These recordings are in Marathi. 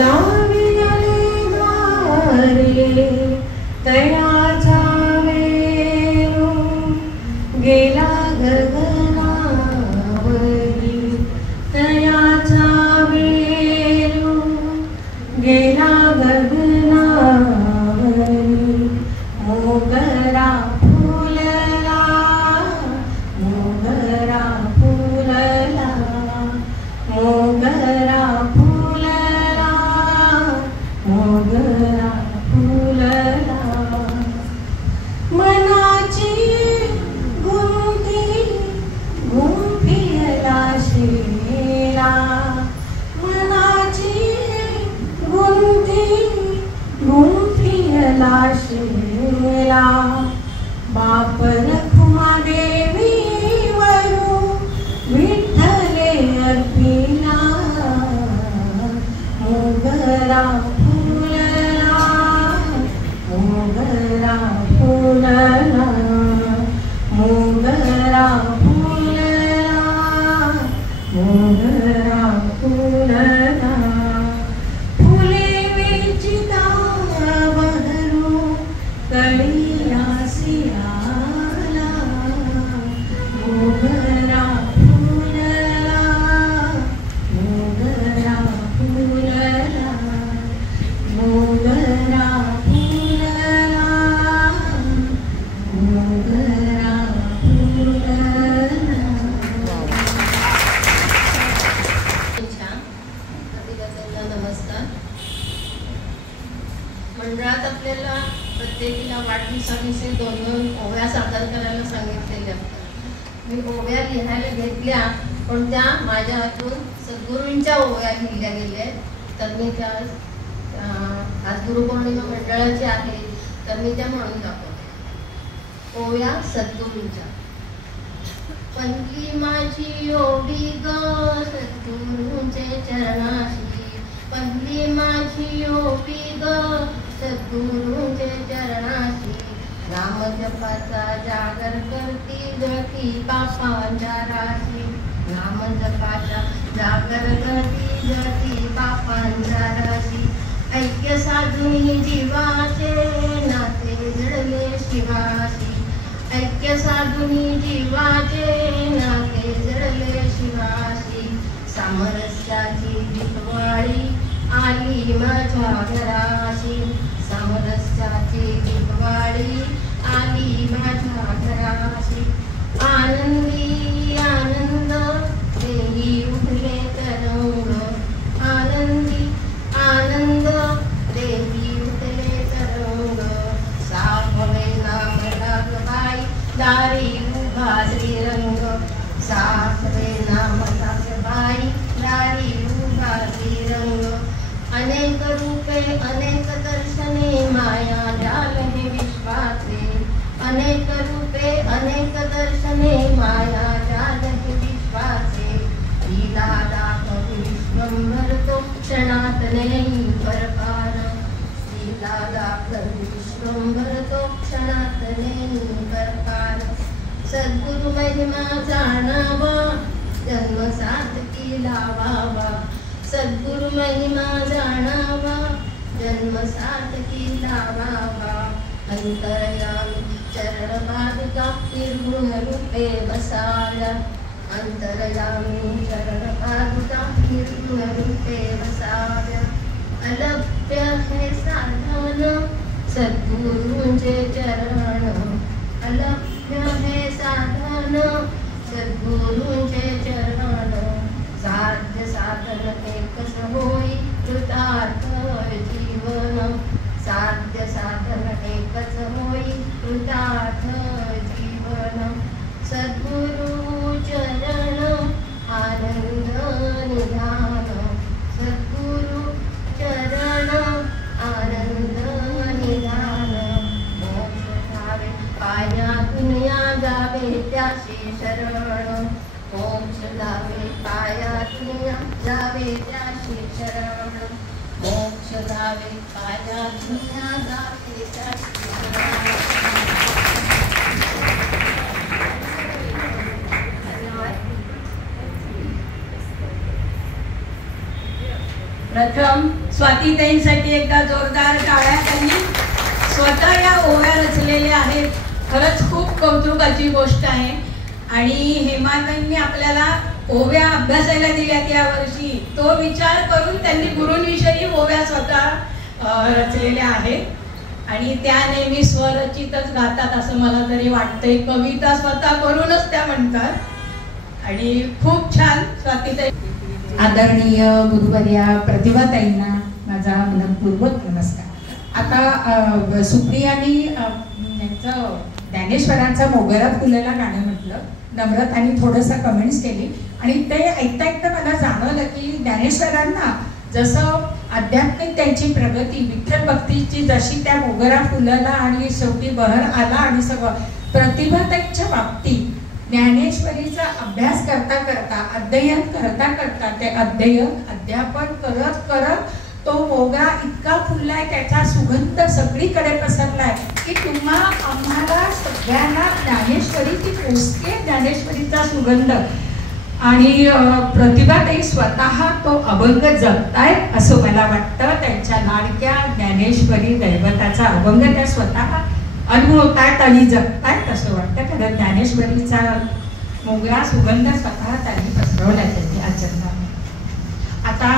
लाविले दारे तयाचा वेरू गेला गगनावरी तयाचा वेरू गेला गगनावरी मोगरा फुलला मोगरा फुलला मोगरा फुलला मोगरा फुलला मनाची गुंफी गुंफियला शेला मनाची गुंफी गुंफियला शेला बाप रखुमा देवी वरू विठ्ठले अर्पिला मोगरा फुलला मोगरा फुलला मोगरा फुलला मोगरा फुलला फुले विचिता बहरू कळिया सियाला मोगरा फुलला मोगरा फुलला मोगरा फुलला मोगरा फुलला. नमस्कार. मंडळात आपल्याला प्रत्येकीला वाढदिवसाविषयी 2 ओव्या सादर करायला सांगितलेल्या. मी ओव्या लिहायला घेतल्या पण त्या माझ्या हातून सद्गुरूंच्या ओव्या लिहिल्या गेल्या. तर मी त्या आज गुरुपौर्णिमा मंडळाची आहे तर मी त्या म्हणून दाखवते. ओव्या सद्गुरूंच्या. पहिली माझी ओवी ग सद्गुरूंचे चरणाशी पहिली माझी ओवी ग सद्गुरूंचे चरणाशी नाम जपाचा जागर करती जळती पापांच्या राशी नाम जपाचा जागर करती जळती पापांच्या राशी ऐक्य साधुनी जीवाचे नाते जळले शिवाशी ऐक्य साधुनी जीवाचे नाते जळले शिवाशी सामरस्याची दीपवाळी आली माझ्या घराशी सामरस्याची दीपवाळी आली माझ्या घराशी आनंदी आनंद देही उठले तरंग आनंदी आनंद देही उठले तरंग सापवे नाम लागबाई दारी उभा श्रीरंग सापवे नाम लागबाई दारी उभा श्रीरंग अनेक रूपे अनेक दर्शने माया जाल हे विश्वाचे अनेक रूपे अनेक दर्शने माया जाल हे विश्वाचे लीला दाखवी विश्वंभर तो क्षणात नेई परपार लीला दाखवी विश्वंभर तो क्षणात नेई परपार सद्गुरु महिमा जाणावा जन्म सार्थकी लावावा सद्गुरु महिमा जाणावा जन्म सार्थकी लावावा अंतरयामी चरण पादुका निर्गुण रूपे बसाव्या अंतरयामी चरण पादुका निर्गुण रूपे बसाव्या अलभ्य हे साधन सद्गुरूंचे चरण अलभ्य हे साधन सद्गुरूंचे चरण साध्य साधन एकच होई कृतार्थ जीवन साध्य साधन एकच होई कृतार्थ जीवन सद्गुरु चरण आनंद निधान सद्गुरु चरण आनंद निधान मोक्ष धावे पाया दुनिया जावे त्याशी शरण मोक्ष धावे पाया दुनिया जावे त्याशी शरण मोक्ष धावे पाया दुनिया जावे त्याशी शरण. प्रथम स्वातीताईंसाठी एकदा जोरदार टाळ्या. त्यांनी स्वतः या ओव्या रचलेल्या आहेत. खरंच खूप कौतुकाची गोष्ट आहे. आणि हेमाताईंनी आपल्याला ओव्या अभ्यासायला दिल्यात यावर्षी. तो विचार करून त्यांनी गुरूंविषयी ओव्या स्वतः रचलेल्या आहेत. आणि त्या नेहमी स्वरचितच गातात असं मला तरी वाटतंय. कविता स्वतः करूनच त्या म्हणतात. आणि खूप छान स्वातीताई. आदरणीय गुरुवर्या प्रतिभाताईंना माझा मनपूर्वक नमस्कार. आता सुप्रियानी यांचं ज्ञानेश्वरांचा मोगरा फुलेला गाणं म्हटलं. नम्रतानी थोडंसं कमेंट्स केली आणि ते ऐकता ऐकता मला जाणवलं की ज्ञानेश्वरांना जसं आध्यात्मिक त्यांची प्रगती, विठ्ठल भक्तीची जशी त्या मोगरा फुलला आणि शेवटी बहर आला आणि सगळं, प्रतिभाताईंच्या बाबतीत ज्ञानेश्वरीचा अभ्यास करता करता, अध्ययन करता करता, ते अध्यापन करत करत तो मोगरा इतका फुललाय, त्याचा सुगंध सगळीकडे पसरलाय की आम्हाला सगळ्यांना ज्ञानेश्वरीची पोचते, ज्ञानेश्वरीचा सुगंध. आणि प्रतिभाताई स्वतः तो अभंग जगतायत असं मला वाटतं. त्यांच्या लाडक्या ज्ञानेश्वरी दैवताचा अभंग त्या स्वतः अनुभवतायत आणि जगतायत असं वाटतं. कारण ज्ञानेश्वरीचा मोगरा सुगंध स्वतः त्यांनी पसरवला त्यांनी आचरणाने. आता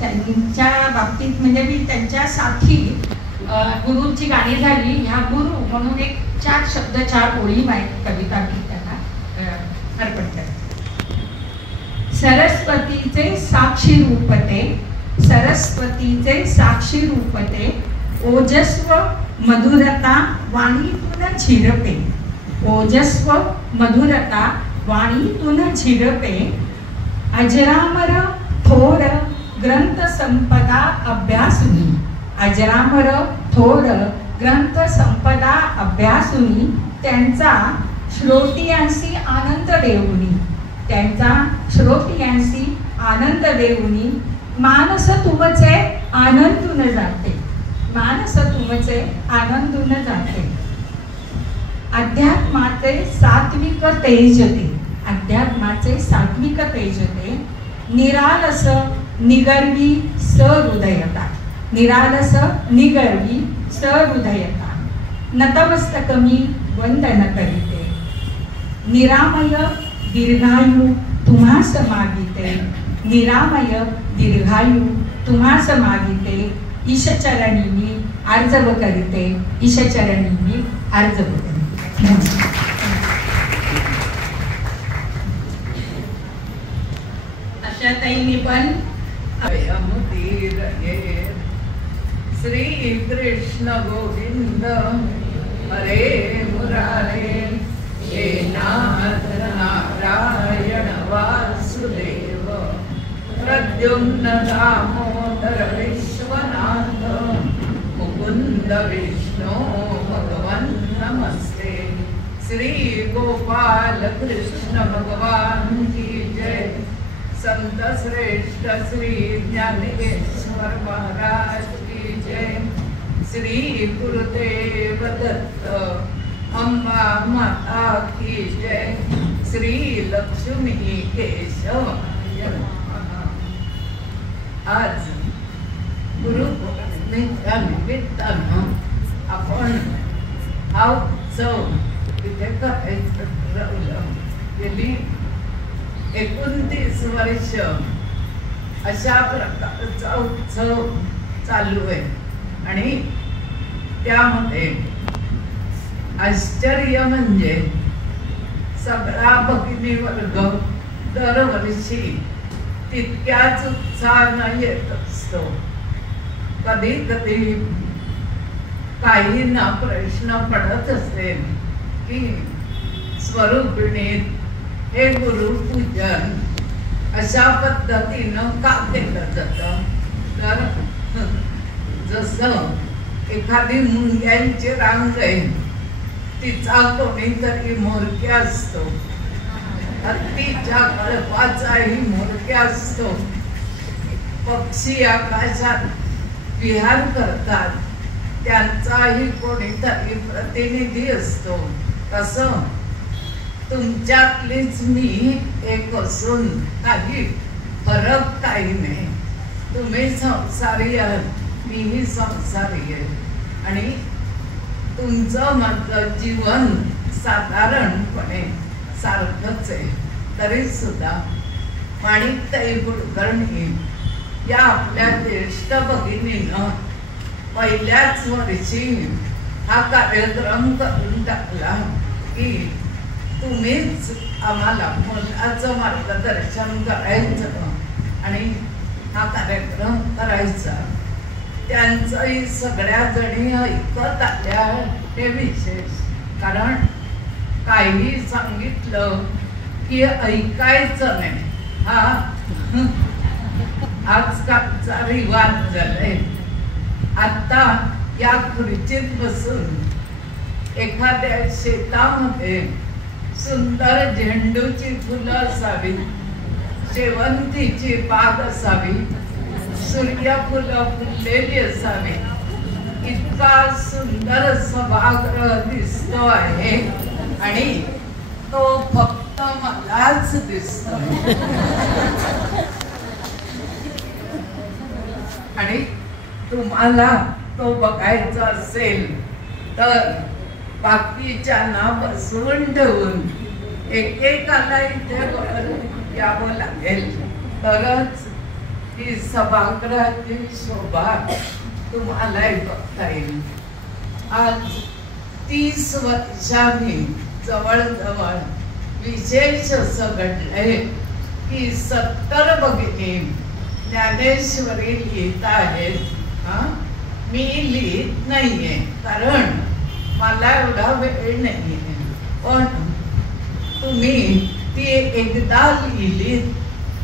त्यांच्या बाबतीत म्हणजे मी त्यांच्या साथी गुरुची गाणी झाली. ह्या गुरु म्हणून एक 4 शब्द 4 ओळी कविता मी त्यांना अर्पण करते. सरस्वतीचे साक्षी रूपते, सरस्वतीचे साक्षी रूपते, ओजस्व मधुरता वाणीतून झिरपे, ओजस्व मधुरता वाणीतून झिरपे, अजरामर थोर ग्रंथ संपदा अभ्यासुनी, अजरामर थोर ग्रंथ संपदा अभ्यासुनी, त्यांचा श्रोतियांसी आनंद देऊनी, त्यांचा श्रोतियांसी आनंद देऊनी, मानस तुमचे आनंदून जाते, मानस तुमचे आनंदून जाते. अध्यात्माचे सात्विक तेजते, अध्यात्माचे सात्विक तेजते, निरालस निगर्वी सहृदयता, निरालस निगर्वी सहृदयता, नतमस्तकमी वंदन करीते, निरामय दीर्घायु तुम्हास मागिते, निरामय दीर्घायु तुम्हास मागिते, ईशचरणी मी अर्जव करीते, ईशचरणी मी अर्जव करीते. अशा ताईंनी पण श्री कृष्ण गोविंद हरे मुरारे, हे नाथ नारायण वासुदेव, प्रद्युम्न दामोदर विश्वनाथ, मुकुंद विष्णु भगवान नमस्ते. श्री गोपाल कृष्ण भगवान की जय. संत श्रेष्ठ श्री ज्ञानेश्वर महाराज की जय. श्री गुरुदेव दत्त अंबा माता की जय. श्री लक्ष्मी केशव. आज गुरुपौर्णिमेच्या निमित्तानं आपण हा उत्सव तिथे करायचं ठरवलं. गेली 29 वर्ष अशा प्रकारचा उत्सव चालू आहे आणि त्यामध्ये आश्चर्य म्हणजे सगळा भगिनी वर्ग दरवर्षी तितक्याच उत्साहानं येत असतो. कधी कधी काही ना प्रश्न पडत असेल की स्वरूपिणीत हे गुरुपूजन अशा पद्धतीनं का केलं जातं. तर जसं एखादी मुंग्यांची रांग आहे, तिचा कोणीतरी मोरक्या असतो, हत्तीच्या कळपाचाही मोरक्या असतो, पक्षी आकाशात विहार करतात त्यांचाही कोणीतरी प्रतिनिधी असतो. तसं तुमच्यातलीच मी एक असून काही फरक काही नाही. तुम्ही संसारी आहात, मीही संसारी आहे आणि तुमचं माझं जीवन साधारणपणे सारखंच आहे. तरी सुद्धा माणिकताई कुलकर्णी या आपल्या ज्येष्ठ भगिनीनं पहिल्याच वर्षी हा कार्यक्रम करून टाकला की तुम्हीच आम्हाला मुलाचं मार्गदर्शन करायचं आणि हा कार्यक्रम करायचा. त्यांचंही सगळ्या जणी ऐकत आल्या हे विशेष. कारण काही सांगितलं की ऐकायचं नाही हा आजकालचा रिवाज झालाय. आता या खुर्चीत बसून एखाद्या शेतामध्ये सुंदर झेंडूची फुलं असावी, शेवंतीची बाग असावी, सूर्यफुलं फुललेली असावी, इतका सुंदर सभागृह दिसतो आहे आणि तो फक्त मलाच दिसतो. आणि तुम्हाला तो बघायचा असेल तर बाकीच्यांना बसवून ठेवून एकेकाला इथे यावं लागेल तरच ही सभागृहाची शोभा तुम्हालाही बघता येईल. आज 30 वर्षांनी जवळजवळ विशेष असं घडलंय की 70 भगिनी ज्ञानेश्वरी लिहित आहेत. मी लिहित नाहीये कारण मला एवढा वेळ नाहीये, पण तुम्ही ती एकदा लिहिली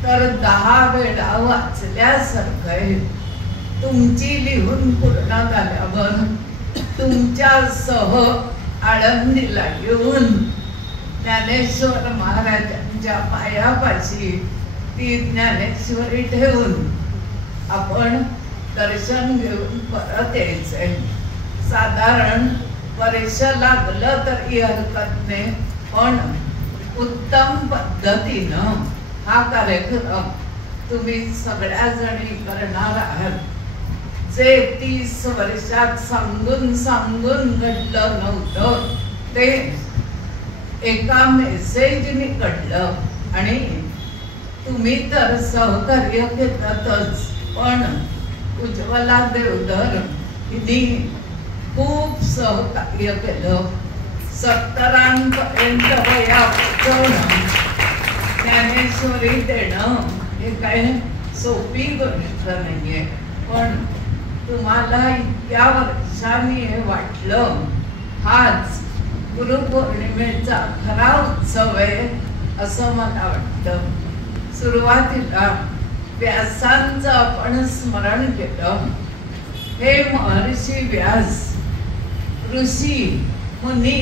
तर 10 वेळा वाचल्यासारखं आहे. तुमची लिहून पूर्ण झाल्यावर तुमच्या सह आळंदीला येऊन ज्ञानेश्वर महाराजांच्या पायापाशी ती ज्ञानेश्वरी ठेवून आपण दर्शन घेऊन परत यायचंय. साधारण वर्ष लागलं तरी हरकत नाही, पण उत्तम पद्धतीनं हा कार्यक्रम तुम्ही सगळ्या जणी करणार आहात. जे 30 वर्षात सांगून सांगून घडलं नव्हतं ते एका मेसेजने घडलं आणि तुम्ही तर सहकार्य केलंच, पण उज्ज्वला देवधर हिने खूप सहकार्य केलं. 70पर्यंत वया पोचवणं, ज्ञानेश्वरी देणं हे काय सोपी गोष्ट नाहीये. पण तुम्हाला इतक्या वर्षांनी हे वाटलं, हाच गुरुपौर्णिमेचा खरा उत्सव आहे असं मला वाटतं. सुरुवातीला व्यासांचं आपण स्मरण केलं. हे महर्षी व्यास, ऋषी मुनी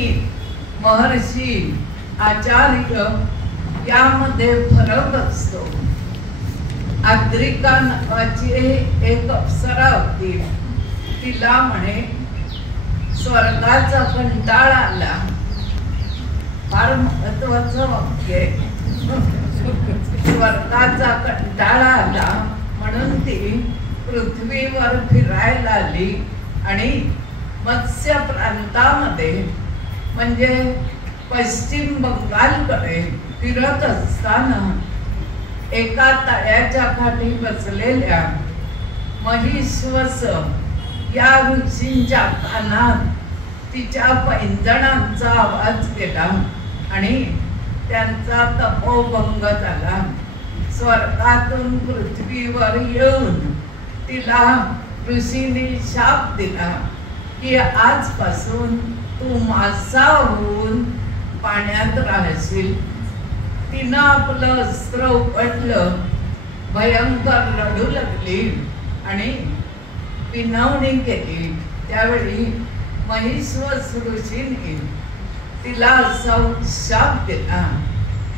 महर्षी आचार्य यामध्ये फरक असतो. आद्रिका नावाची एक अप्सरा होती. तिला म्हणे स्वर्गाचा कंटाळा आला. फार महत्वाचं वाक्य आहे. स्वर्गाचा कंटाळा आला म्हणून ती पृथ्वीवर फिरायला आली आणि मत्स्य प्रांतामध्ये म्हणजे पश्चिम बंगालकडे फिरत असताना एका तळ्याच्या काठी बसलेल्या महिश्वस या ऋषींच्या कानात तिच्या पैंजणांचा आवाज गेला आणि त्यांचा तपोभंग झाला. स्वर्गातून पृथ्वीवर येऊन तिला ऋषींनी शाप दिला की आजपासून तू मासा होऊन पाण्यात राहशील. तिनं आपलं अस्त्र उपटलं, भयंकर रडू लागली आणि विनवणी केली. त्यावेळी महिश्वस ऋषींनी तिला असा शाप दिला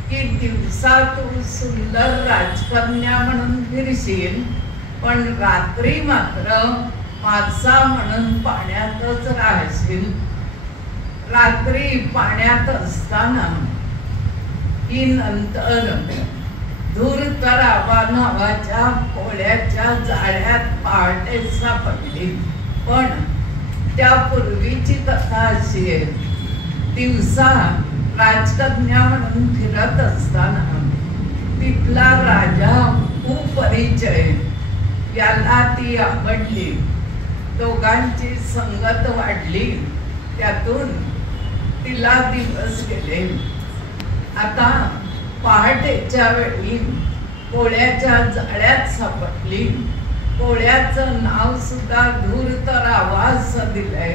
की दिवसा तू सुंदर राजकन्या म्हणून फिरशील, पण रात्री मात्र मासा म्हणून पाण्यातच राहशील. रात्री पाण्यात असताना ही नंतर धूर्तरावा नावाच्या कोळ्याच्या जाळ्यात पहाटे सापडली. पण त्यापूर्वीची कथा अशी आहे, दिवसा राजकन्या म्हणून फिरत असताना तिथला राजा कुपरिचय याला ती आवडली. दोघांची संगत वाढली, त्यातून तिला दिवस गेले. आता पहाटेच्या वेळी कोळ्याच्या जाळ्यात सापडली. कोळ्याचं नाव सुद्धा धूर्तरावा असं दिलंय.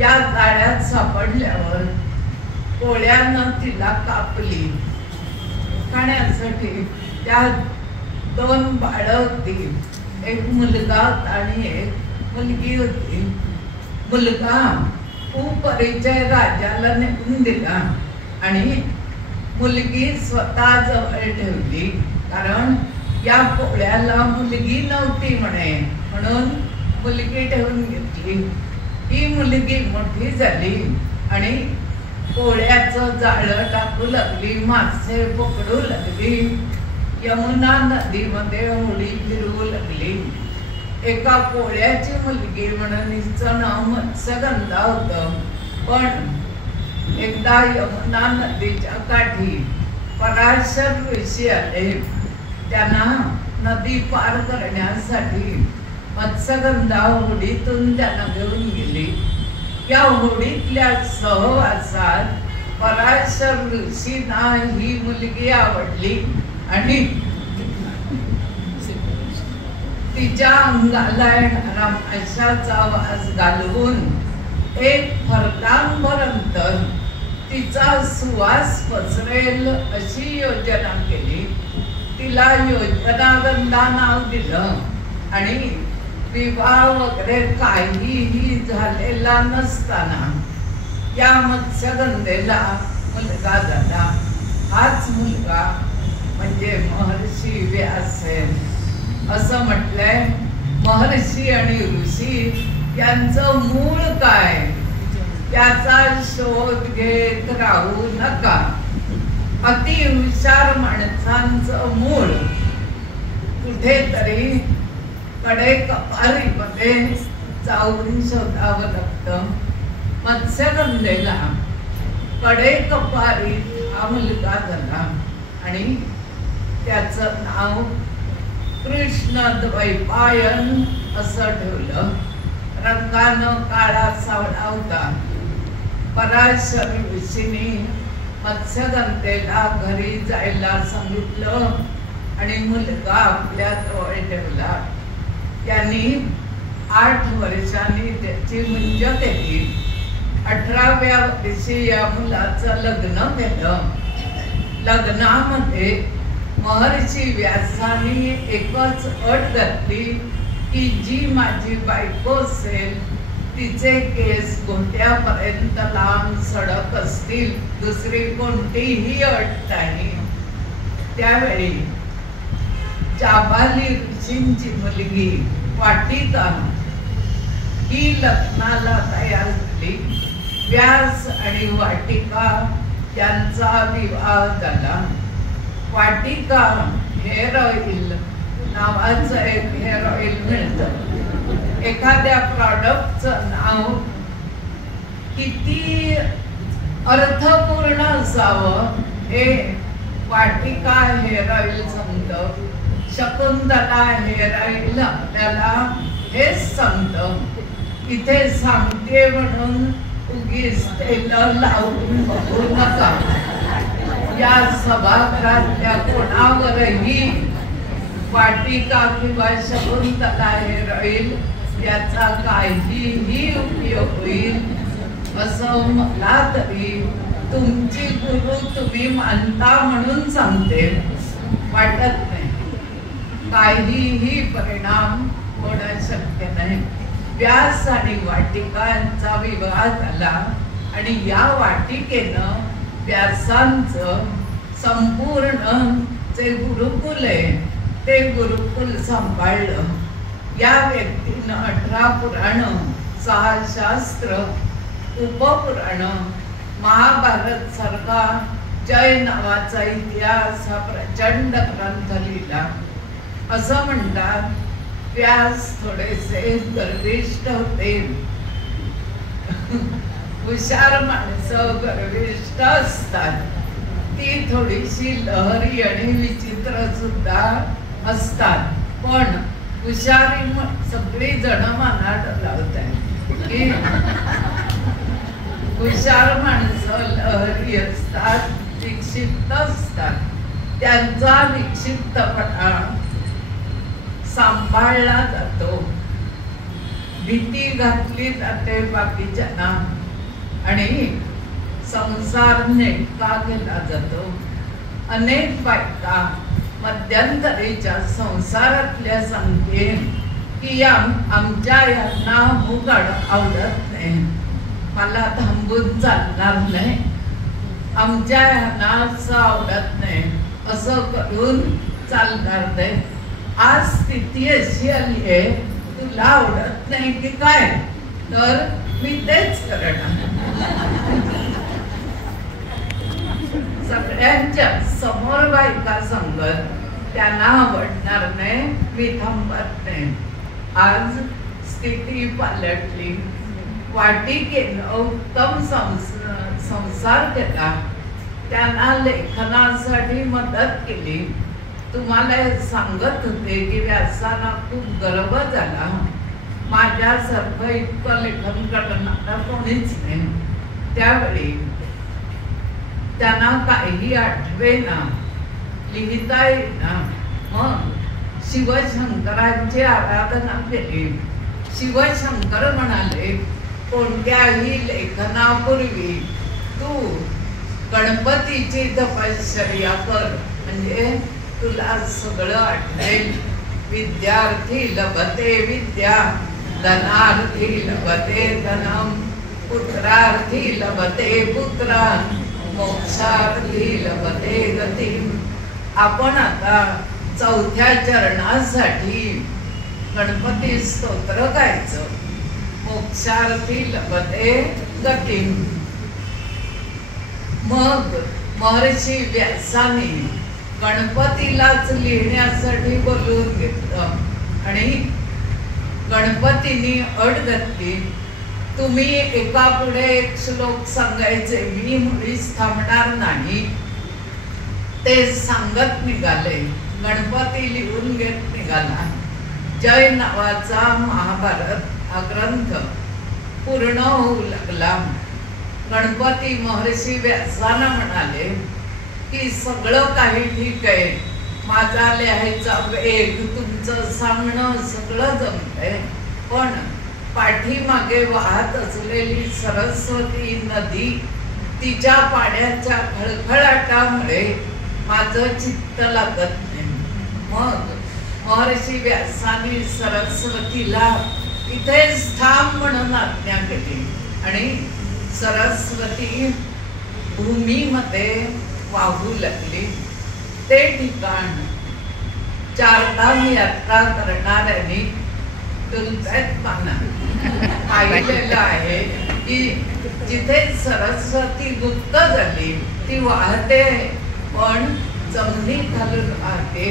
या जाळ्यात सापडल्यावर कोळ्यानं तिला कापली. खाण्यासाठी त्या 2 बाळं होती, एक मुलगा आणि एक मुलगी होती. मुलगा कुपरिचय राजाला नेऊन दिला आणि मुलगी स्वतः जवळ ठेवली, कारण या कोळ्याला मुलगी नव्हती म्हणे, म्हणून मुलगी ठेवून घेतली. ही मुलगी मोठी झाली आणि कोळ्याचं जाळं टाकू लागली, मासे पकडू लागली, यमुना नदीमध्ये होडी फिरवू लागली. एका कोळ्याची मुलगी म्हणून हिचं नाव मत्स्यगंधा होतं. पण एकदा यमुना नदीच्या काठी पराशर ऋषी आले. त्यांना नदी पार करण्यासाठी मत्स्यगंधा होडीतून त्यांना घेऊन गेली. या होडीतल्या सहवासात पराशर ऋषींना ही मुलगी आवडली आणि तिच्या अंगाला येणारा माशाचा वास घालवून एक फरकांभर अंतर तिचा सुवास पसरेल अशी योजना केली. तिला योजनागंधा नाव दिलं आणि विवाह वगैरे काहीही झालेला नसताना या मत्स्यगंधेला मुलगा झाला. हाच मुलगा म्हणजे महर्षी व्यास आहे. असं म्हटलंय, महर्षी आणि ऋषी यांचं मूळ काय याचा शोध घेत राहू नका. अति हुशार माणसांचं मूळ कुठेतरी कडेकपारीमध्ये जाऊन शोधावं लागतं. मत्स्यगंधेला कडेकपारीत हा मुलगा झाला आणि त्याचं नाव कृष्णद्वैपायन असं ठेवलं. रंगानं काळा सावळा होता. पराशर ऋषींनी मत्स्यगंधेला घरी जायला सांगितलं आणि मुलगा आपल्या जवळ ठेवला. त्यांनी 8 वर्षांनी त्याची मुंज केली. 18व्या वर्षी या मुलाचं लग्न केलं. लग्नामध्ये महर्षी व्यासांनी एकच अट घातली की जी माझी बायको असेल तिचे केस घोट्यापर्यंत लांब सडक असतील, दुसरी कोणतीही अट नाही. त्यावेळी जाबाली ऋषींची मुलगी वाटिका ही लग्नाला तयार झाली. व्यास आणि वाटिका यांचा विवाह झाला. वाटिका हेअर ऑइल नावाचं एक हेअर ऑइल मिळतं. एखाद्या प्रॉडक्टचं नाव किती अर्थपूर्ण असावं हे वाटिका हेअर ऑइल सांगतं. शकुंतला हेअर ऑइल आपल्याला हेच सांगतं. इथे सांगते म्हणून उगीच तेल लावून बघू नका. या सभागृहातल्या कोणावरही वाटिका किंवा शकुंतला हेअर ऑइल याचा काहीही उपयोग होईल असं मला तरी तुमची गुरु तुम्ही मानता म्हणून सांगते वाटत नाही. काहीही परिणाम होणं शक्य नाही. व्यास आणि वाटिका यांचा विवाह झाला आणि या वाटिकेनं व्यासांचं संपूर्ण जे गुरुकुल आहे ते गुरुकुल सांभाळलं. या व्यक्तीनं 18 पुराण, 6 शास्त्र, उपपुराण, महाभारत सारखा जय नावाचा इतिहास हा प्रचंड ग्रंथ लिहिला. असं म्हणतात व्यास थोडेसे गर्विष्ठ होते. हुशार माणसं गर्विष्ठ असतात, ती थोडीशी लहरी आणि विचित्र सुद्धा असतात. पण हुशारी सगळी जण मनात लावतात की हुशार माणसं लहरी असतात, विक्षिप्त असतात. त्यांचा विक्षिप्तपणा सांभाळला जातो, भीती घातली जाते बाकीच्यांना आणि संसार नेटका केला जातो. अनेक बायका मध्यंतरीच्या संसारातल्या सांगेन की आमच्या यांना मुगाड आवडत नाही, मला थांबून चालणार नाही, आमच्या यांना असं आवडत नाही, असं करून चालणार नाही. आज स्थिती अशी आली आहे, तुला आवडत नाही की काय, तर मी तेच करणार. सगळ्यांच्या समोर बायका सांगत त्यांना आवडणार नाही, मी थांबत नाही. आज स्थिती पालटली. वाटिकेनं उत्तम संसार केला, त्यांना लेखनासाठी मदत केली. तुम्हाला सांगत होते की व्यासाला खूप गर्व झाला, माझ्यासारखं इतकं लेखन करणारा कोणीच नाही. त्यावेळी त्यांना काही आठवेना, लिहिता येईना. मग शिवशंकरांची आराधना केली. शिवशंकर म्हणाले, कोणत्याही लेखनापूर्वी तू गणपतीची तपश्चर्या कर, म्हणजे तुला सगळं आठवेल. विद्यार्थी लभते विद्या, धनार्थी लभते धनम, पुत्रार्थी लभते पुत्रान, मोक्षार्थी लभते गती. आपण आता चौथ्या चरणासाठी गणपती स्तोत्र गायचं. मोक्षार्थी लभते गती. मग महर्षी व्यासाने गणपतीलाच लिहिण्यासाठी बोलवून घेतलं आणि गणपतीने अट घातली, तुम्ही एका पुढे एक श्लोक सांगायचे, मी मुळीच थांबणार नाही. ते सांगत निघाले. गणपती लिहून घेत निघाला. जय नावाचा महाभारत हा ग्रंथ पूर्ण होऊ लागला. गणपती महर्षी व्यासांना म्हणाले की सगळं काही ठीक आहे, माझा लिहायचा वेग, तुमचं सांगणं सगळं जमतंय, पण पाठीमागे वाहत असलेली सरस्वती नदी, तिच्या पाण्याच्या खळखळाटामुळे माझं चित्त लागत नाही. मग महर्षी व्यासांनी सरस्वतीला इथेच थांब म्हणून आज्ञा केली आणि सरस्वती भूमीमध्ये वाहू लागली. ते ठिकाण चारधाम यात्रा करणाऱ्यांनी पाहिलेलं आहे की जिथे सरस्वती गुप्त झाली, ती वाहते पण जमिनी घालून वाहते.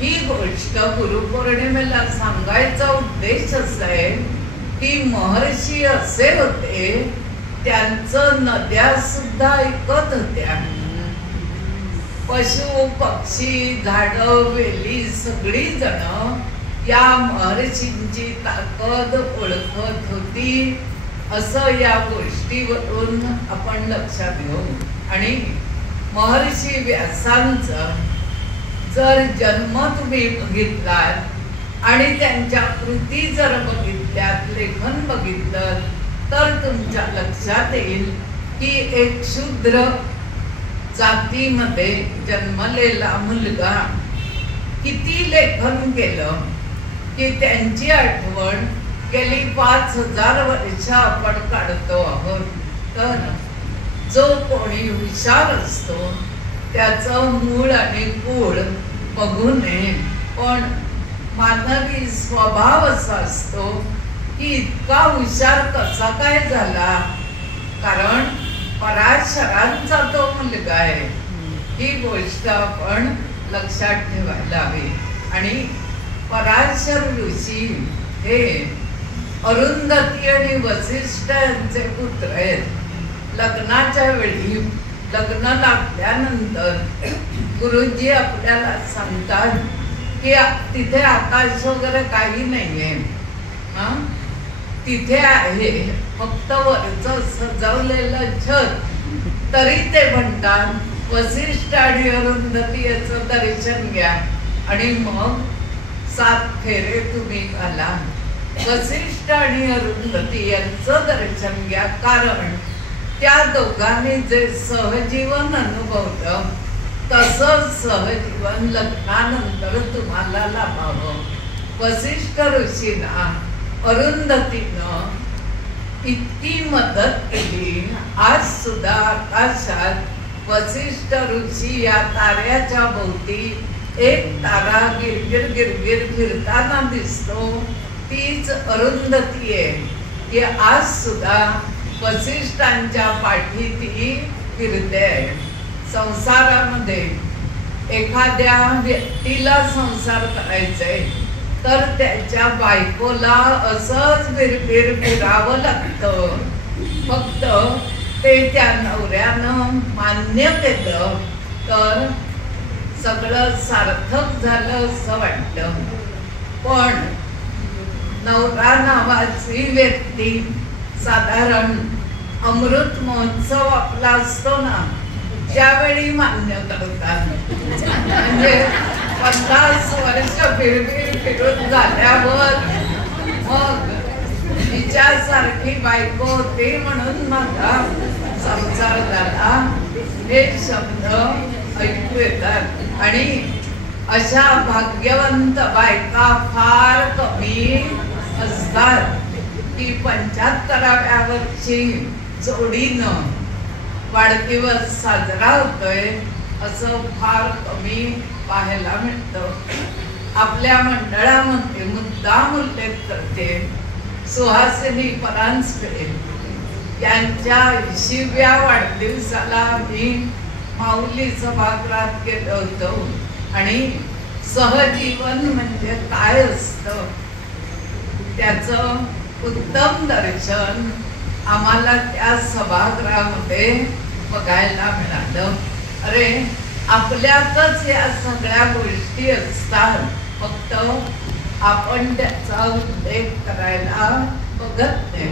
ही गोष्ट गुरुपौर्णिमेला सांगायचा उद्देश असा आहे की महर्षी असे होते, त्यांचं नद्या सुद्धा ऐकत होत्या. पशु पक्षी झाडं वेली सगळी जण या महर्षींची ताकद ओळखत होती, असं या गोष्टीवरून आपण लक्षात घेऊ. आणि महर्षी व्यासांचं जर जन्म तुम्ही बघितलात आणि त्यांच्या कृती जर बघितल्यात, लेखन बघितलं, तर तुमच्या लक्षात येईल की एक शूद्र जातीमध्ये जन्मलेला मुलगा किती लेखन केलं की त्यांची आठवण गेली 5000 वर्ष आपण काढतो आहोत. तर जो कोणी हुशार असतो त्याचं मूळ आणि कुळ बघू नये, पण मानवी स्वभाव असा असतो की इतका हुशार कसा काय झाला, कारण पराशरांचा तो मुलगा आहे. ही गोष्ट आपण लक्षात ठेवायला हवी. आणि पराशर ऋषी हे अरुंधती आणि वसिष्ठ यांचे पुत्र आहेत. लग्नाच्या वेळी लग्न लागल्यानंतर गुरुजी आपल्याला सांगतात की तिथे आकाश वगैरे काही नाहीये, तिथे आहे फक्त वरचं सजवलेलं छत. तरी ते म्हणतात वसिष्ठ आणि अरुंधती याचं दर्शन घ्या आणि मग 7 फेरे तुम्ही घाला. वसिष्ठ आणि अरुंधती यांचं दर्शन घ्या, कारण त्या दोघांनी जे सहजीवन अनुभवलं तसंच सहजीवन लग्नानंतर तुम्हाला लाभावं. वसिष्ठ ऋषींना अरुंधतीनं इतकी मदत केली. आज सुद्धा आकाशात वसिष्ठ ऋषी या ताऱ्याच्या भोवती एक तारा गिरगिर गिरगिर फिरताना दिसतो, तीच अरुंधती आहे. की आज सुद्धा वसिष्ठांच्या पाठी ती फिरते आहे. संसारामध्ये एखाद्या व्यक्तीला संसार करायचंय तर त्याच्या बायकोला असंच बिरबिर फिरावं लागतं. फक्त ते त्या नवऱ्यानं मान्य केलं तर सगळं सार्थक झालं असं वाटतं. पण नवरा नावाची व्यक्ती साधारण अमृत महोत्सव आपला असतो ना, त्यावेळी मान्य करतात. म्हणजे 50 वर्ष फिरफिर फिरून झाल्यावर मग तिच्यासारखी बायको होती म्हणून माझा संसार झाला, हे शब्द ऐकू येतात. आणि अशा भाग्यवंत बायका फार कमी असतात की 75व्या वर्षी जोडीनं वाढदिवस साजरा होतोय असं फार कमी पाहायला मिळतं. आपल्या मंडळामध्ये मुद्दाम उल्लेख करते सुहासिनी परांजपे यांच्या 80व्या वाढदिवसाला मी माऊली सभागृहात गेलो होतो. आणि सहजीवन म्हणजे काय असतं त्याचं उत्तम दर्शन आम्हाला त्या सभागृहामध्ये बघायला मिळालं. अरे आपल्यातच या सगळ्या गोष्टी असतात, फक्त आपण त्याचा उल्लेख करायला बघत नाही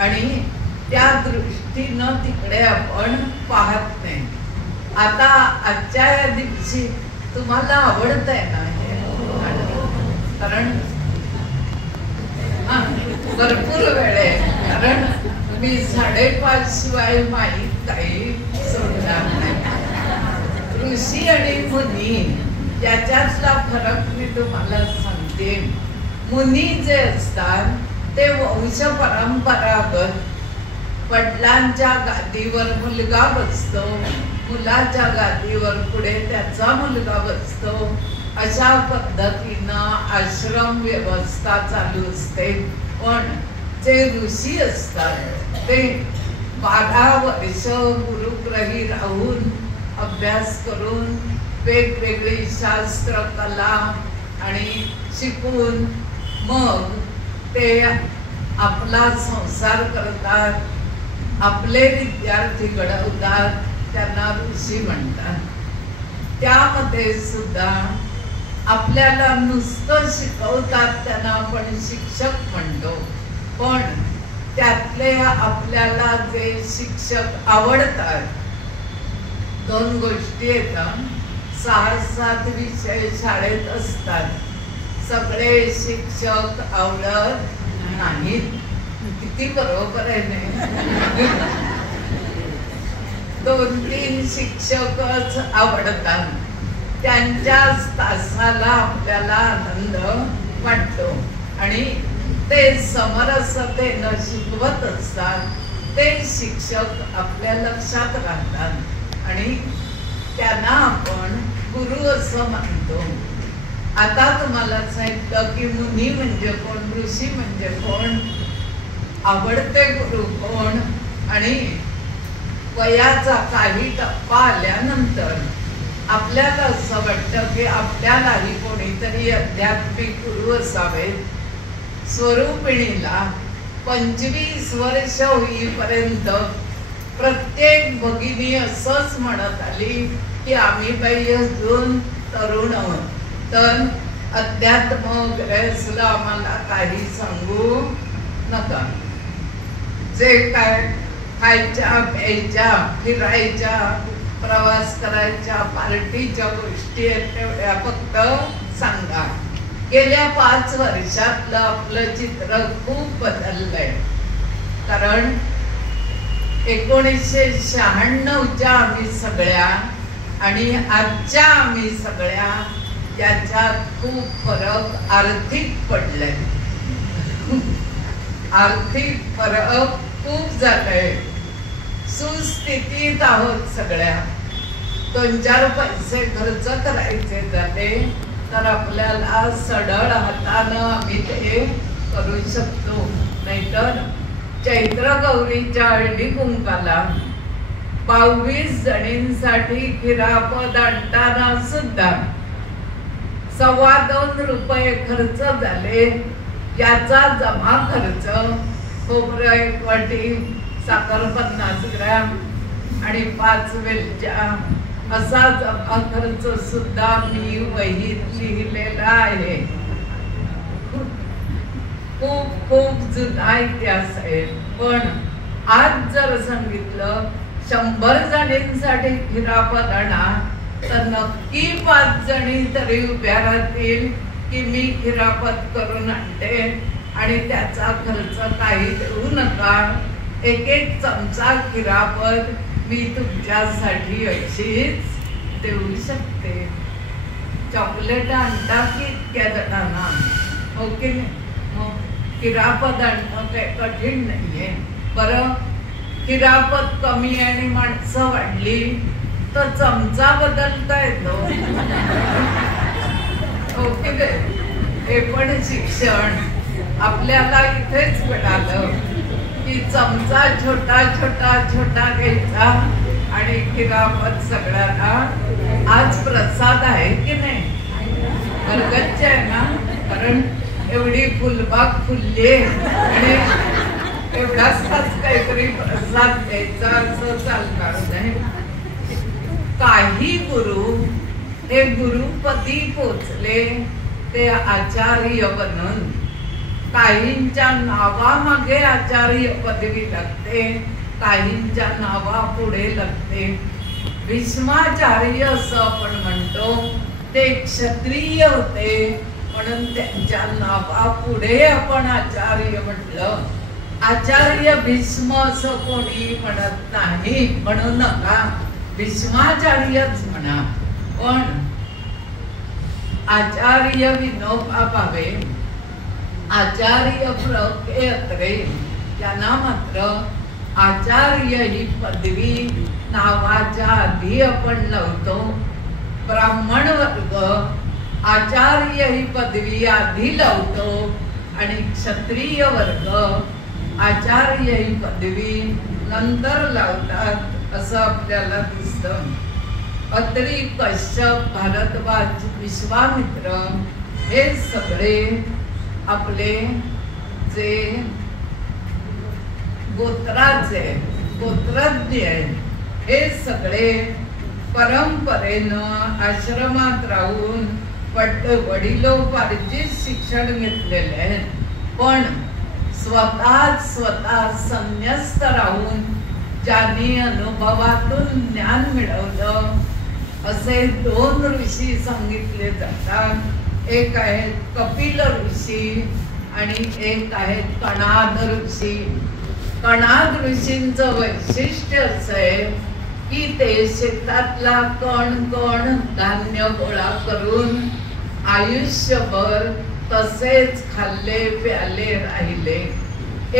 आणि त्या दृष्टीनं तिकडे आपण पाहत नाही. आता आजच्या या दिवशी तुम्हाला आवडतंय ना हे गाणं? कारण भरपूर वेळ आहे, कारण मी 5:30 शिवाय माहीत काही सोडणार नाही. ऋषी आणि मुनी याच्यातला फरक मी तुम्हाला सांगते. मुनी जे असतात ते वंश परंपरागत वडिलांच्या गादीवर मुलगा बसतो, मुलाच्या गादीवर पुढे त्याचा मुलगा बसतो, अशा पद्धतीनं आश्रम व्यवस्था चालू असते. पण जे ऋषी असतात ते 12 वर्ष गुरुग्रही राहून अभ्यास करून वेगवेगळी शास्त्र कला आणि शिकून मग ते आपला संसार करतात, आपले विद्यार्थी घडवतात, त्यांना ऋषी म्हणतात. त्यामध्ये सुद्धा आपल्याला नुसतं शिकवतात, त्यांना आपण शिक्षक म्हणतो. पण त्यातले आपल्याला जे शिक्षक आवडतात 2 गोष्टी येतात. 6-7 विषय शाळेत असतात, सगळे शिक्षक आवडत नाहीत. किती बरोबर आहे नाही? 2-3 शिक्षकच आवडतात. त्यांच्याच तासाला आपल्याला आनंद वाटतो आणि ते समरसतेनं शिकवत असतात. ते शिक्षक आपल्या लक्षात राहतात आणि त्यांना आपण गुरु असं मानतो. आता तुम्हाला सांगितलं की मुनी म्हणजे कोण, ऋषी म्हणजे कोण, आवडते गुरु कोण. आणि वयाचा काही टप्पा आल्यानंतर आपल्याला असं वाटतं की आपल्यालाही कोणीतरी आध्यात्मिक गुरु असावेत. स्वरूपिणीला 25 वर्ष होईपर्यंत प्रत्येक भगिनी असंच म्हणत आली की आम्ही बाई अजून तरुण आहोत, तर अध्यात्म वगैरे आम्हाला काही सांगू नका. जे काय खायच्या प्यायच्या फिरायच्या प्रवास करायच्या पार्टीच्या गोष्टी आहेत तेवढ्या फक्त सांगा. गेल्या 5 वर्षातलं आपलं चित्र खूप बदललंय. कारण 1996च्या आम्ही सगळ्या आणि आजच्या आम्ही सगळ्या याच्यात खूप फरक आर्थिक पडलाय. आर्थिक फरक खूप झालाय. सुस्थितीत आहोत सगळ्या. 2-4 पैसे खर्च करायचे झाले तर आपल्याला सढळ हातानं आम्ही ते करू शकतो. नाहीतर चैत्र गौरीच्या हळदी कुंकाला 22 जणींसाठी खिरापद आणताना सुद्धा $2.25 रुपये खर्च झाले. याचा जमा खर्च खोबरं 1 वाटी, साखर 50 ग्रॅम आणि 5 वेलच्या असा जमा खर्च सुद्धा मी वहीत लिहिलेला आहे. खूप खूप जुना इतिहास आहे. पण आज जर सांगितलं 100 जणींसाठी खिरापद आणा तर नक्की 5 जणी तरी उभ्या राहतील की मी खिरापद करून आणते आणि त्याचा खर्च काही देऊ नका. 1 चमचा खिरापद मी तुमच्यासाठी अशीच देऊ शकते. चॉकलेट आणता की इतक्या जणांना, हो की नाही? मग खिरापद आणणं काही कठीण नाहीये. बरं, खिरापद कमी आणि माणसं वाढली तर चमचा बदलता येतो, हो की नाही? हे पण शिक्षण आपल्याला इथेच मिळालं की चमचा छोटा छोटा छोटा घ्यायचा आणि खिरापद सगळ्यांना. आज प्रसाद आहे की नाही? गरगच्च आहे ना? कारण एवढी फुलबाग फुलली आणि एवढाच काहीतरी प्रसाद द्यायचा असं चालणार नाही. काही गुरु हे गुरुपदी पोचले ते आचार्य बनून. काहींच्या नावामागे आचार्य पदवी लागते, काहींच्या नावा पुढे लागते. भीष्माचार्य असं आपण म्हणतो, ते क्षत्रिय होते म्हणून त्यांच्या नावा पुढे आपण आचार्य म्हटलं. आचार्य भीष्म असं कोणी म्हणत नाही, म्हणू नका, भीष्माचार्यच म्हणा. पण आचार्य विनोबा भावे, आचार्य प्र के अत्रे यांना मात्र आचार्य ही पदवी नावाच्या आधी आपण लावतो. ब्राह्मण वर्ग आचार्य ही पदवी आधी लावतो आणि क्षत्रिय वर्ग आचार्य ही पदवी नंतर लावतात असं आपल्याला दिसतं. अत्रि, कश्यप, भारद्वाज, विश्वामित्र हे सगळे आपले जे गोत्रज्ञ हे सगळे परंपरेनं आश्रमात राहून वडिलोपार्जित शिक्षण घेतलेले आहेत. पण स्वतः संन्यस्त राहून ज्यांनी अनुभवातून ज्ञान मिळवलं असे 2 ऋषी सांगितले जातात. एक आहेत कपिल ऋषी आणि एक आहेत कणाद ऋषी. कणाद ऋषींचं वैशिष्ट्य असं आहे की ते शेतातला कण धान्य गोळा करून आयुष्यभर तसेच खाल्ले प्याले राहिले.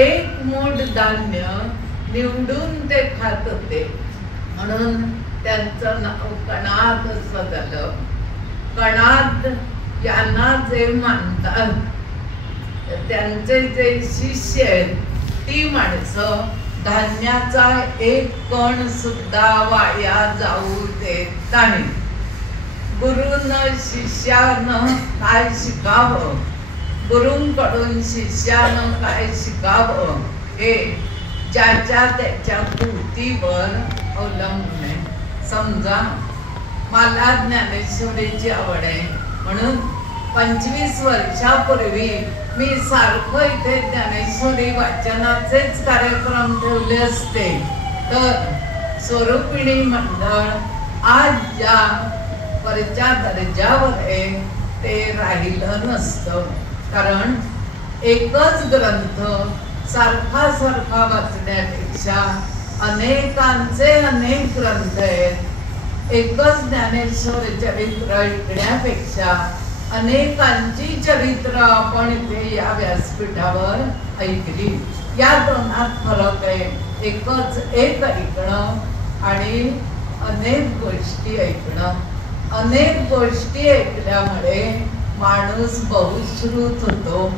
1 मूठ धान्य निवडून ते खात होते म्हणून त्यांचं नाव कणाद असं झालं. कणाद यांना जे मानतात त्यांचे जे शिष्य आहेत ती माणसं धान्याचा 1 कण सुद्धा वाया जाऊ देत नाही. गुरुनं शिष्यानं काय शिकावं, गुरूंकडून शिष्यानं काय शिकावं हे ज्याच्या त्याच्या कृतीवर अवलंबून आहे. समजा मला ज्ञानेश्वरीची आवड आहे म्हणून 25 वर्षापूर्वी मी सारखं इथे ज्ञानेश्वरी वाचनाचेच कार्यक्रम ठेवले असते तर स्वरूपिणी मंडळ आज ज्या वरच्या दर्जावर आहे ते राहिलं नसतं. कारण एकच ग्रंथ सारखा सारखा वाचण्यापेक्षा अनेकांचे अनेक ग्रंथ आहेत. एकच ज्ञानेश्वर चरित्र ऐकण्यापेक्षा अनेकांची चरित्र आपण इथे या व्यासपीठावर ऐकली. या दोनात फरक आहे. एकच एक ऐकणं आणि अनेक गोष्टी ऐकणं. अनेक गोष्टी ऐकल्यामुळे माणूस बहुश्रुत होतो.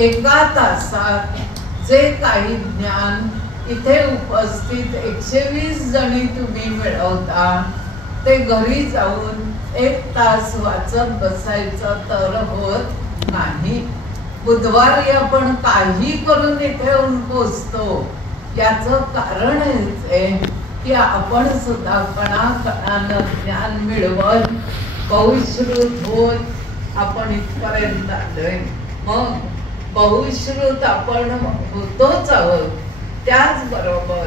एका तासात जे काही ज्ञान इथे उपस्थित 120 जणी तुम्ही मिळवता ते घरी जाऊन 1 तास वाचत बसायचं तर होत नाही. बुधवारी आपण काही करून इथे येऊन पोचतो. याचं कारण हेच आहे की आपण सुद्धा कणाकणानं ज्ञान मिळवत बहुश्रुत होत आपण इथपर्यंत आलोय. मग बहुश्रुत आपण होतोच आहोत. त्याचबरोबर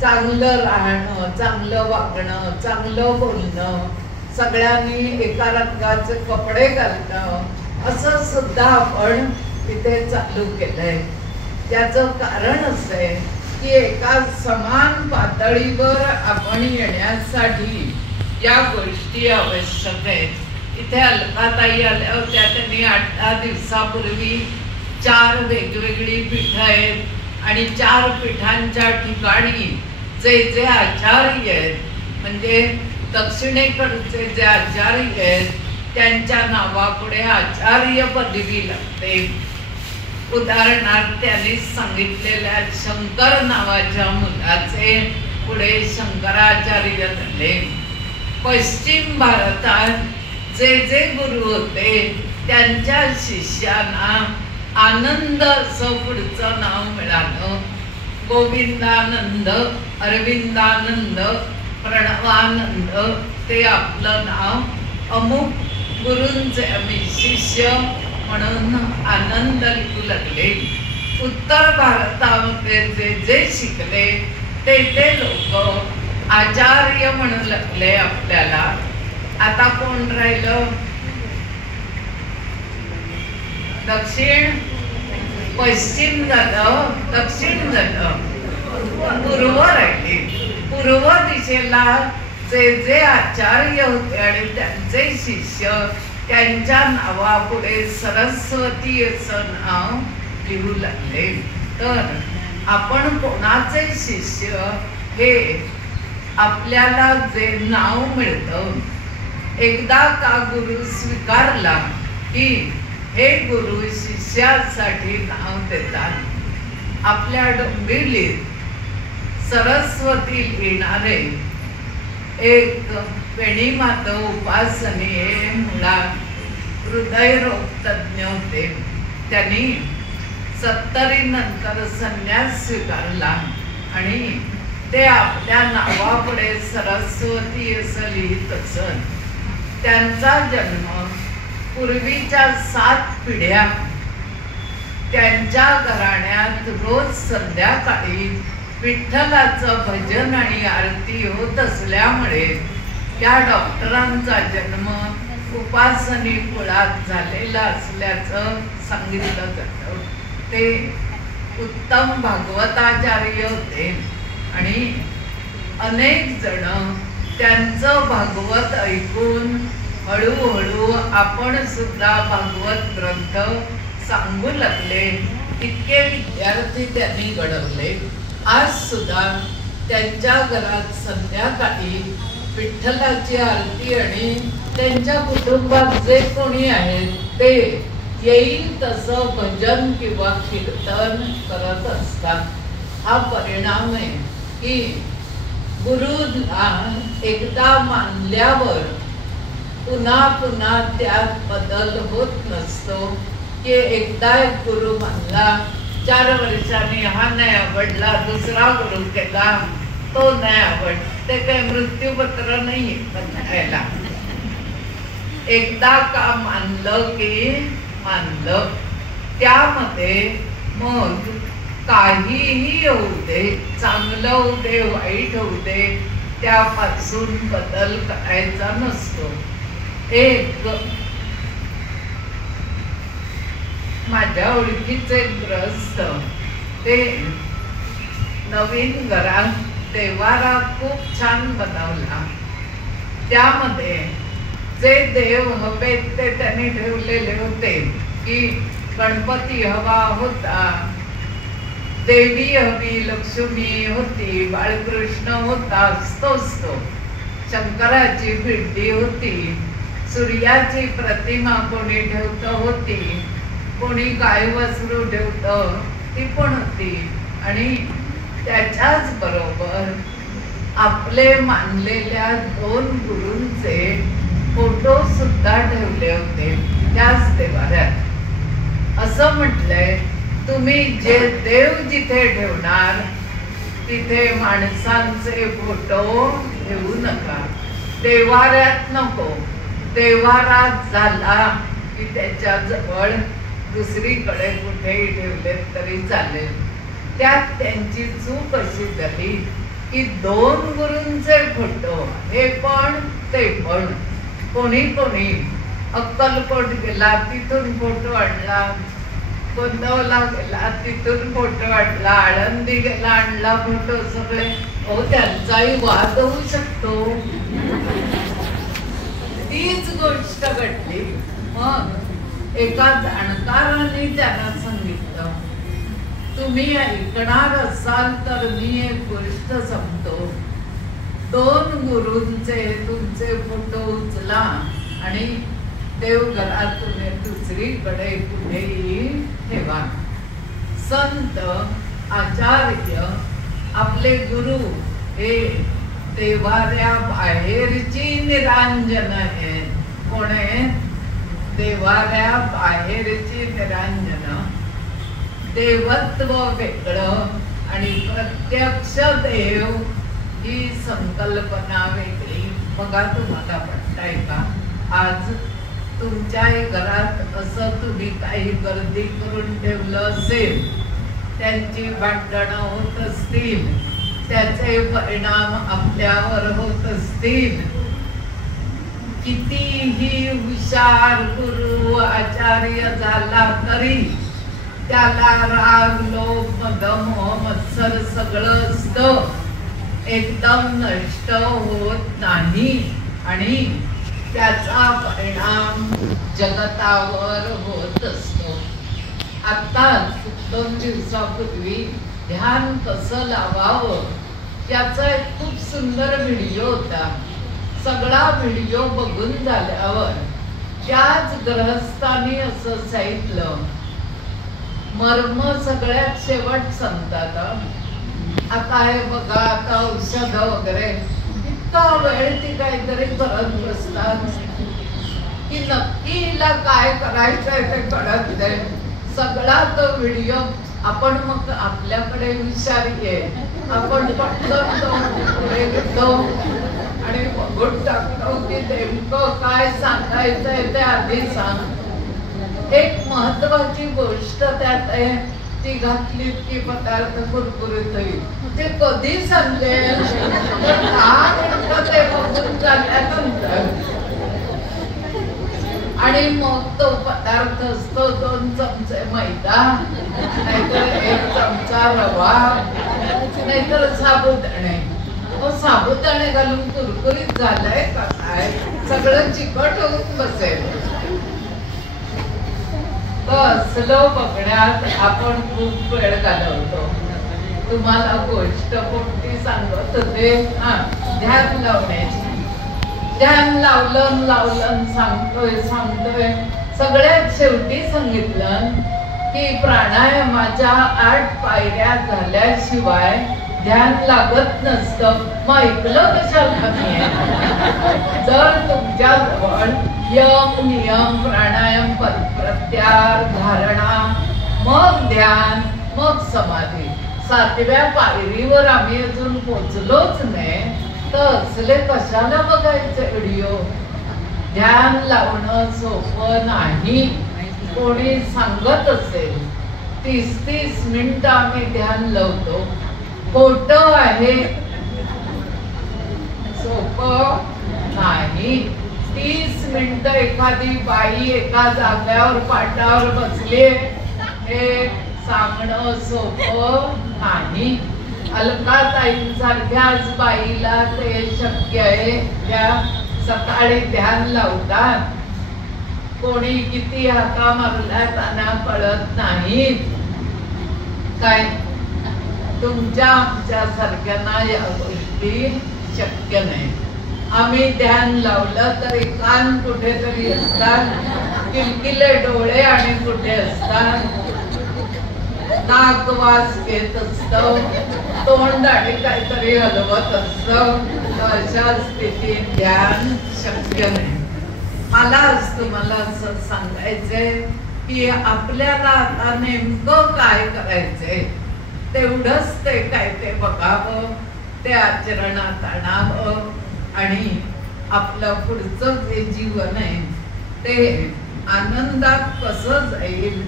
चांगलं राहणं, चांगलं वागणं, चांगलं बोलणं, सगळ्यांनी एका रंगाचे कपडे घालणं असं सुद्धा आपण इथे चालू केलंय. त्याचं कारण असं आहे की एका समान पातळीवर आपण येण्यासाठी या गोष्टी आवश्यक आहेत. इथे अलकाताई आल्या होत्या. त्यांनी 8-10 दिवसापूर्वी 4 वेगवेगळी पीठं आहेत आणि 4 पीठांच्या ठिकाणी जे जे आचार्य आहेत म्हणजे दक्षिणेकडचे जे आचार्य आहेत त्यांच्या नावापुढे आचार्य पदवी लागते. उदाहरणार्थ त्यांनी सांगितलेल्या शंकर नावाच्या मुलाचे पुढे शंकराचार्य झाले. पश्चिम भारतात जे जे गुरु होते त्यांच्या शिष्यांना आनंद असं पुढचं नाव मिळालं. गोविंदानंद, अरविंदानंद, प्रणवानंद ते आपलं नाव अमुक गुरूंचे आम्ही शिष्य म्हणून आनंद लिहू लागले. उत्तर भारतामध्ये जे जे शिकले ते ते लोक आचार्य म्हणू लागले आपल्याला. आता कोण राहिलं? दक्षिण, पश्चिम झालं, दक्षिण झालं, पूर्व राहिली. पूर्व दिशेला जे जे आचार्य होते आणि त्यांचे शिष्य त्यांच्या नावापुढे सरस्वती असं नाव लिहू लागले. तर आपण कोणाचे शिष्य हे आपल्याला जे नाव मिळतं, एकदा का गुरु स्वीकारला की हे गुरु शिष्यासाठी नाव देतात. आपल्या डोंबिवलीत सरस्वती लिहिणारे एक पेणी माधव उपासनी हे मुळात हृदयरोग तज्ञ होते. त्यांनी 70 नंतर संन्यास स्वीकारला आणि ते आपल्या नावापुढे सरस्वती असं लिहित असत. त्यांचा जन्म पूर्वीच्या 7 पिढ्या त्यांच्या घराण्यात रोज संध्याकाळी विठ्ठलाचं भजन आणि आरती होत असल्यामुळे त्या डॉक्टरांचा जन्म उपासनी कुळात झालेला असल्याचं सांगितलं जातं. ते उत्तम भागवताचार्य होते आणि अनेक जण त्यांचं भागवत ऐकून हळूहळू आपण सुद्धा भागवत ग्रंथ सांगू लागले. इतके विद्यार्थी त्यांनी घडवले. आज सुद्धा त्यांच्या घरात संध्याकाळी विठ्ठलाची आरती आणि त्यांच्या कुटुंबात जे कोणी आहेत ते येईल तसं भजन किंवा कीर्तन करत असतात. हा परिणाम आहे की गुरुला एकदा मानल्यावर पुन्हा पुन्हा त्यात बदल होत नसतो की एकदा एक गुरु म्हणला, 4 वर्षांनी हा नाही आवडला, दुसरा गुरु केला, तो नाही आवड, ते काही मृत्यूपत्र नाही बदलायला. एकदा का मानलं की मानलं, त्यामध्ये मग काहीही होऊ दे, चांगलं होऊ दे, वाईट होऊ दे, त्यापासून बदल करायचा नसतो. एक माझ्या ओळखीचे ग्रस्त, ते नवीन घरात देवारा खूप छान बनवला. त्यामध्ये जे देव हवे ते त्यांनी ठेवलेले होते की गणपती हवा होता, देवी हवी, लक्ष्मी होती, बाळकृष्ण होता, असतो शंकराची पिंडी होती, सूर्याची प्रतिमा कोणी ठेवत होती, कोणी गाय वासरू ठेवत ती पण होती. आणि त्याच्याच बरोबर आपले मानलेल्या 2 गुरूंचे फोटो सुद्धा ठेवले होते त्याच देवाऱ्यात. असं म्हटलंय, तुम्ही जे देव जिथे ठेवणार तिथे माणसांचे फोटो ठेवू नका, देवाऱ्यात नको. देवारात झाला की त्याच्या जवळ दुसरीकडे कुठेही ठेवले तरी चालेल. त्यात त्यांची चूक अशी झाली की 2 गुरूंचे फोटो, हे पण ते पण. कोणी कोणी अक्कलकोट गेला तिथून फोटो आणला, गोंदवला गेला तिथून फोटो आणला, आळंदी गेला आणला फोटो, सगळे. त्यांचाही वाद होऊ शकतो. तीच गोष्ट घडली. मग एका जाणकाराने त्यांना सांगितलं, तुम्ही ऐकणार असाल तर मी एक गोष्ट सांगतो, 2 गुरूंचे तुमचे फोटो उचला आणि देवघरात तुम्ही दुसरीकडे कुठेही ठेवा. संत आचार्य आपले गुरु हे देवाऱ्या बाहेरची निरांजन आहे. कोणे? देवाऱ्या बाहेरची निरांजन. देवत्व वेगळं आणि प्रत्यक्ष देव ही संकल्पना वेगळी. बघा, तुम्हाला पटतंय का? आज तुमच्याही घरात असं तुम्ही काही गर्दी करून ठेवलं असेल, त्यांची भांडणं होत असतील, त्याचे परिणाम आपल्यावर होत असतील, कितीही हुशार गुरु आचार्य झाला तरी त्याला राग, लोभ, मद, मोह, मत्सर सगळं असतं, एकदम नष्ट होत नाही आणि त्याचा परिणाम जगतावर होत असतो. आता 2 दिवसापूर्वी ध्यान कसं लावावं याचा एक खूप सुंदर व्हिडिओ होता. सगळा व्हिडिओ बघून झाल्यावर त्याच गृहस्थांनी असं सांगितलं, मर्म सगळ्यात शेवट सांगतात. आता हे बघा, आता औषध वगैरे इतका वेळ ती काहीतरी करत बसतात की नक्की हिला काय करायचंय ते कळत नाही. सगळा तो व्हिडिओ आपण मग आपल्याकडे विचारी आहे, आपण पटकन तो पुढे घेतो आणि बघून टाकतो की नेमकं काय सांगायचंय ते आधी सांग. एक महत्वाची गोष्ट त्यात आहे, ती घातली की पदार्थ कुरकुरीत होईल. ते कधी सांगेल? 10 मिनिटं ते बघून झाल्यानंतर. आणि मग तो पदार्थ असतो 2 चमचे मैदा, नाहीतर 1 चमचा रवा, नाहीतर साबुदाणे. साबुदाणे घालून कुरकुरीत झालंय का काय? सगळं चिकट होऊन बसेल. बसलो बघण्यात आपण खूप वेळ घालवतो. तुम्हाला गोष्ट कोणती सांगत होते? ध्यान लावण्याची. ध्यान लावलं सांगतोय सगळ्यात शेवटी सांगितलं की प्राणायामाच्या 8 पायऱ्या झाल्याशिवाय ध्यान लागत नसतं मग ऐकलं कशाला मी? जर तुमच्याजवळ यम नियम प्राणायाम प्रत्याहार धारणा मग ध्यान मग समाधी 7व्या पायरीवर आम्ही अजून पोचलोच नाही तर असले कशाला बघायचे व्हिडिओ? ध्यान लावणं सोपं नाही. कोणी सांगत असेल 30-30 मिनिटं आम्ही ध्यान लावतो, खोटं आहे. सोपं नाही. 30 मिनिटं एखादी बाई एका जाग्यावर पाटावर बसली हे सांगणं सोपं नाही. अलकाताईंसारख्याच बाईला ते शक्य आहे. त्या सकाळी ध्यान लावतात. कोणी किती हाका मारला त्यांना कळत नाही. काय तुमच्या आमच्या सारख्यांना या गोष्टी शक्य नाही. आम्ही ध्यान लावलं तरी कान कुठेतरी असतात, किलकिले डोळे आणि कुठे असतात, नाक वास घेत असतं, तोंड आणि काहीतरी हलवत असतं. अशा स्थितीत ध्यान शक्य नाही. मला तुम्हाला असं सांगायचंय की आपल्याला आता नेमकं काय करायचंय तेवढंच ते काय ते बघावं, ते आचरणात आणावं आणि आपलं पुढचं जे जीवन आहे ते आनंदात कसं जाईल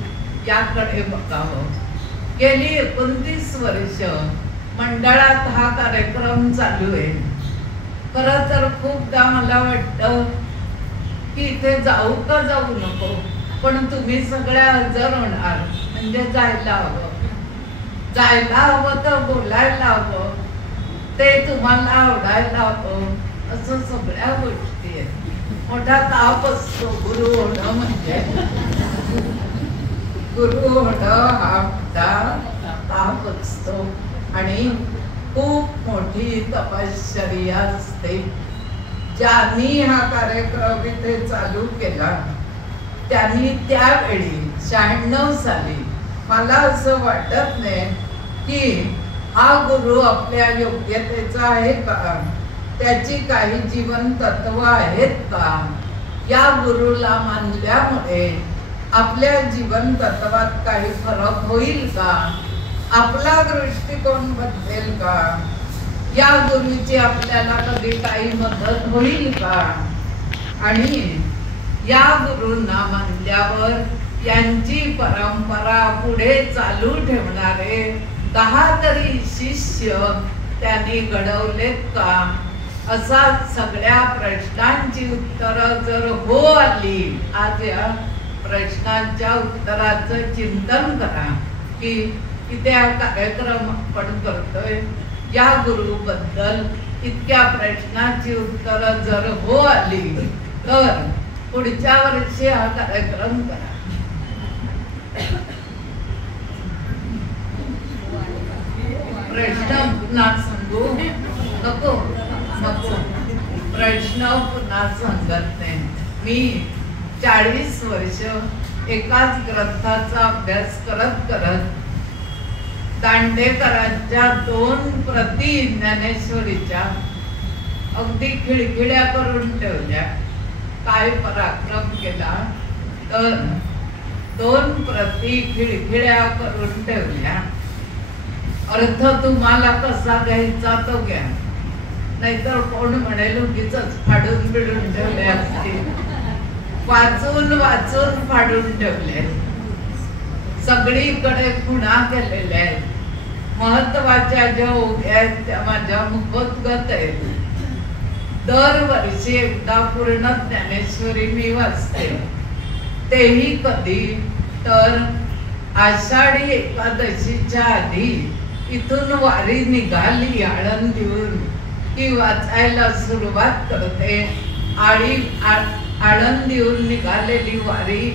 याकडे बघावं. गेली 29 वर्ष मंडळात हा कार्यक्रम चालू आहे. खरं तर खूपदा मला वाटतं की इथे जाऊ का जाऊ नको, पण तुम्ही सगळ्या हजर होणार म्हणजे जायला हवं. जायला हवं तर बोलायला हवं, ते तुम्हाला आवडायला हवं. असं सगळ्या गोष्टी आहेत. मोठा ताप असतो गुरु होणं म्हणजे. गुरु होणं हा मोठा ताप असतो आणि खूप मोठी तपश्चर्या असते. ज्यांनी हा कार्यक्रम इथे चालू केला त्यांनी त्यावेळी 96 साली मला असं वाटत नाही की हा गुरु आपल्या योग्यतेचा आहे का, त्याची काही जीवन तत्व आहेत का, या गुरुला मानल्यामुळे आपल्या जीवन तत्वात काही फरक होईल का, आपला दृष्टिकोन बदलेल का, या गुरुची आपल्याला कधी काही मदत होईल का. आणि या गुरूंना मानल्यावर यांची परंपरा पुढे चालू ठेवणारे 10 तरी शिष्य त्यांनी घडवलेत का, असा सगळ्या प्रश्नांची उत्तरं जर हो आली, आज या प्रश्नांच्या उत्तराचं चिंतन करा की इथे हा कार्यक्रम आपण करतोय. या गुरु बद्दल इतक्या प्रश्नांची उत्तरं जर हो आली तर पुढच्या वर्षी हा कार्यक्रम करा. प्रश्न पुन्हा सांगू नको नको, प्रश्न पुन्हा सांगत नाही. मी 40 वर्ष एकाच ग्रंथाचा अभ्यास करत करत दांडेकरांच्या 2 प्रती ज्ञानेश्वरीच्या अगदी खिळखिळ्या करून ठेवल्या. काय पराक्रम केला तर 2 प्रती खिळखिळ्या करून ठेवल्या. अर्थ तुम्हाला कसा घ्यायचा तो घ्या, नाहीतर कोण म्हणेल उगीच फाडून बिडून ठेवले असतील. वाचून वाचून फाडून ठेवले. सगळीकडे खुणा केलेल्या आहेत. महत्वाच्या ज्या ओव्या आहेत त्या माझ्या मुखोद्गत आहेत. दरवर्षी एकदा पूर्ण ज्ञानेश्वरी मी वाचते. तेही कधी तर आषाढी एकादशीच्या आधी इथून वारी निघाली आळंदीहून की वाचायला सुरुवात करते. आणि आळंदीहून निघालेली वारी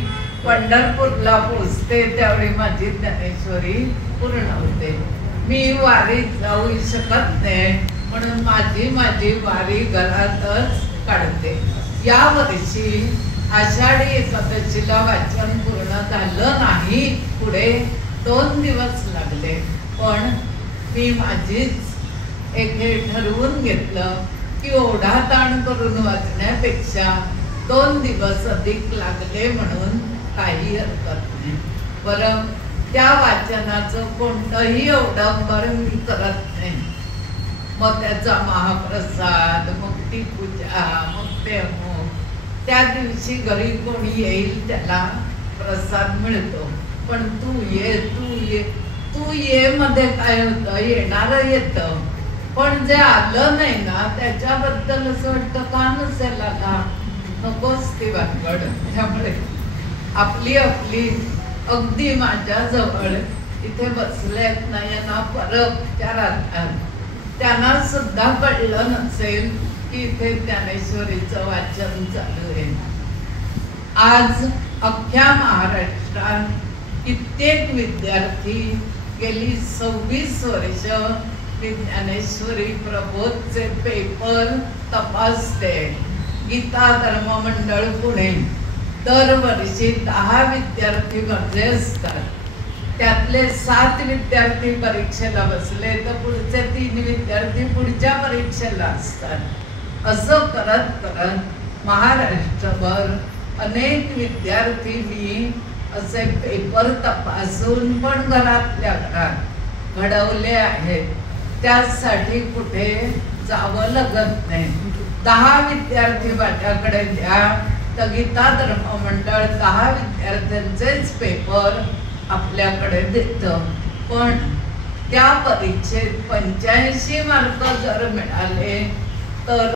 पंढरपूरला पोचते त्यावेळी माझी ज्ञानेश्वरी पूर्ण होते. मी वारीत जाऊ शकत नाही म्हणून माझी वारी घरातच काढते. या वर्षी आषाढी एकादशीला वाचन पूर्ण झालं नाही, पुढे 2 दिवस लागले, पण मी माझीच एक हे ठरवून घेतलं की ओढा ताण करून वाचण्यापेक्षा 2 दिवस अधिक लागले म्हणून काही हरकत नाही. बरं, त्या वाचनाचं कोणतंही अवडंबर मी करत नाही. मग त्याचा महाप्रसाद, मग ती पूजा, मग ते त्या दिवशी घरी कोणी येईल त्याला प्रसाद मिळतो. पण तू ये तू ये मध्ये काय होतं, येणार येतं, पण जे आलं नाही ना त्याच्याबद्दल असं वाटतं का नसेल आला, नकोच ती भानगड. त्यामुळे आपली अगदी माझ्या जवळ इथे बसलेत ना, यांना परपचारात त्यांना सुद्धा कळलं नसेल की इथे ज्ञानेश्वरीचं वाचन चालू आहे. आज अख्ख्या महाराष्ट्रात कित्येक विद्यार्थी गेली 26 वर्ष ज्ञानेश्वरी प्रबोधचे पेपर तपासते. गीता धर्म मंडळ पुणे दरवर्षी 10 विद्यार्थी मध्ये असतात. त्यातले 7 विद्यार्थी परीक्षेला बसले तर पुढचे 3 विद्यार्थी पुढच्या परीक्षेला असतात. असं करत करत महाराष्ट्रभर अनेक विद्यार्थी मी असे पेपर तपासून पण घरातल्या घरात घडवले आहेत. त्यासाठी कुठे जावं लागत नाही. 10 विद्यार्थी माझ्याकडे द्या तर गीता धर्म मंडळ 10 विद्यार्थ्यांचेच पेपर आपल्याकडे देतं. पण त्या परीक्षेत 85 मार्क जर मिळाले तर